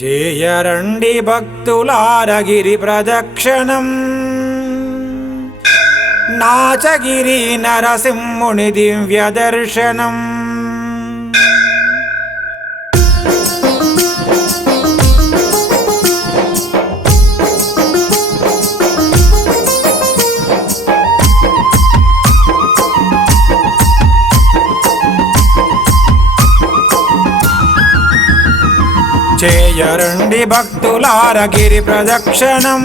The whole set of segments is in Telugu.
చేయరండి భక్తులారగిరి ప్రదక్షిణం, నాచగిరి నరసింహుని దివ్య దర్శనం. చేయరండి భక్తులారగిరి ప్రదక్షిణం,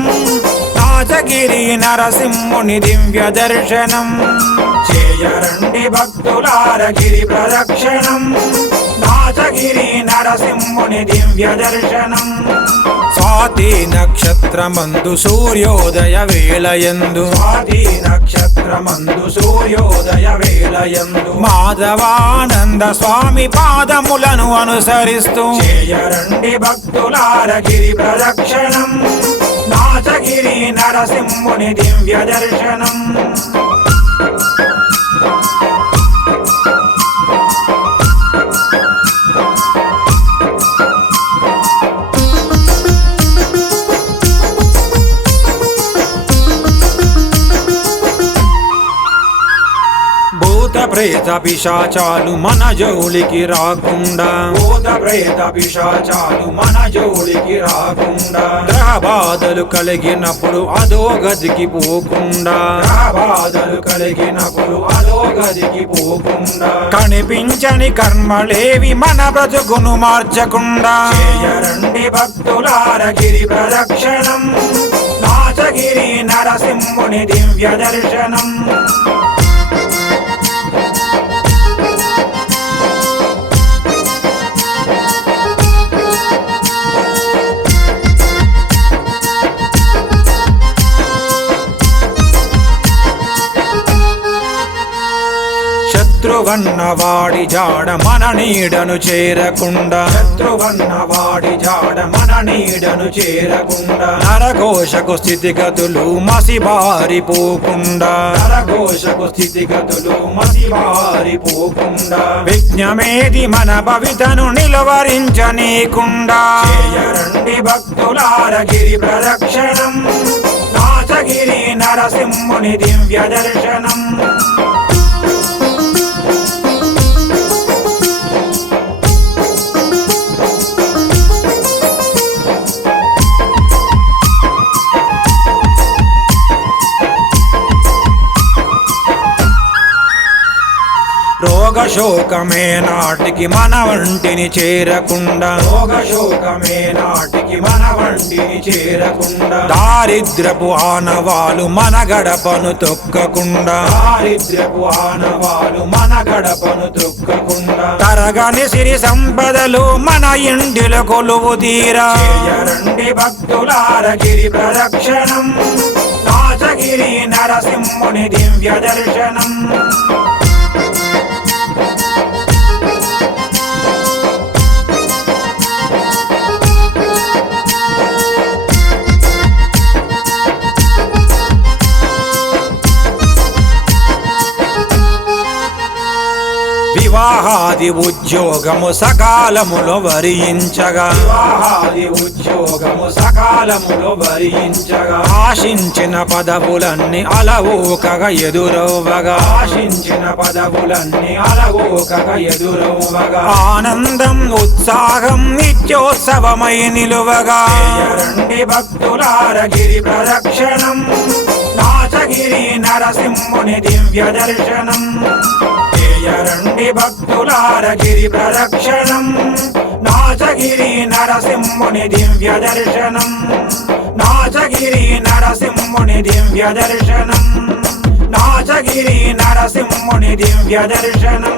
నాచగిరి నరసింహుని దివ్య దర్శనం. చేయరండి భక్తులారగిరి ప్రదక్షిణం, నాచగిరి నరసింహుని దివ్య దర్శనం. స్వాతి నక్షత్రమందు సూర్యోదయ వేళయందు, స్వాతి నక్షత్రమందు సూర్యోదయ వేళయందు మాధవానంద స్వామి పాదములను అనుసరిస్తూ చేయరండి భక్తులారగిరి ప్రదక్షిణం, నాచగిరి నరసింహుని దివ్య దర్శనం. ప్రేత పిశాచాలు మన జోలికి రాకుండా, భూత ప్రేత పిశాచాలు మన జోలికి రాకుండా, గ్రహ బాధలు కలిగినప్పుడు అదో గదికి పోకుండా, గ్రహ బాధలు కలిగినప్పుడు అదో గదికి పోకుండా, కనిపించని కర్మలేవి మన బ్రతుకును మార్చకుండా చేయరండి భక్తులారగిరి ప్రదక్షిణం, నాచగిరి నరసింహుని దివ్య దర్శనం. శత్రువన్నవాడి జాడ మన నీడను చేరకుండా, శత్రువన్నవాడి జాడ మన నీడను చేరకుండా, నరఘోషకు స్థితిగతులు మసిబారిపోకుండా, నరఘోషకు స్థితిగతులు మసిబారిపోకుండా, విజ్ఞమేది మన భవితను నిలువరించనీకుండా చేయరండి భక్తులారగిరి ప్రదక్షిణం, నాచగిరి నరసింహుని దివ్య దర్శనం. రోగశోకమే నాటికి మన వంటిని చేరకుండా, రోగశోకమే నాటికి మన వంటిని చేరకుండా, దారిద్రపు ఆనవాలు మన గడపను తొక్కకుండా, దారిద్రపు ఆనవాలు మన గడపను తొక్కకుండా, తరగని సిరి సంపదలు మన ఇంటిలో కొలువు తీరా చేయరండి భక్తులారగిరి ప్రదక్షిణం, నాచగిరి నరసింహుని దివ్య దర్శనం. వివాహాది ఉద్యోగము సకాలములో వరించగా, వివాహాది ఉద్యోగము సకాలములో వరించగా, ఆశించిన పదవులన్నీ అలవోకగా ఎదురవ్వగా, ఆశించిన పదవులన్నీ అలవోకగా ఎదురవ్వగా, ఆనందం ఉత్సాహం నిత్యోత్సవమై నిలువగా చేయరండి భక్తులారగిరి ప్రదక్షిణం, నాచగిరి నరసింహుని దివ్య దర్శనం. చేయరండి భక్తులారగిరి ప్రదక్షిణం, నాచగిరి నరసింహుని దివ్య దర్శనం, నాచగిరి నరసింహుని దివ్య దర్శనం, నాచగిరి నరసింహుని దివ్య దర్శనం.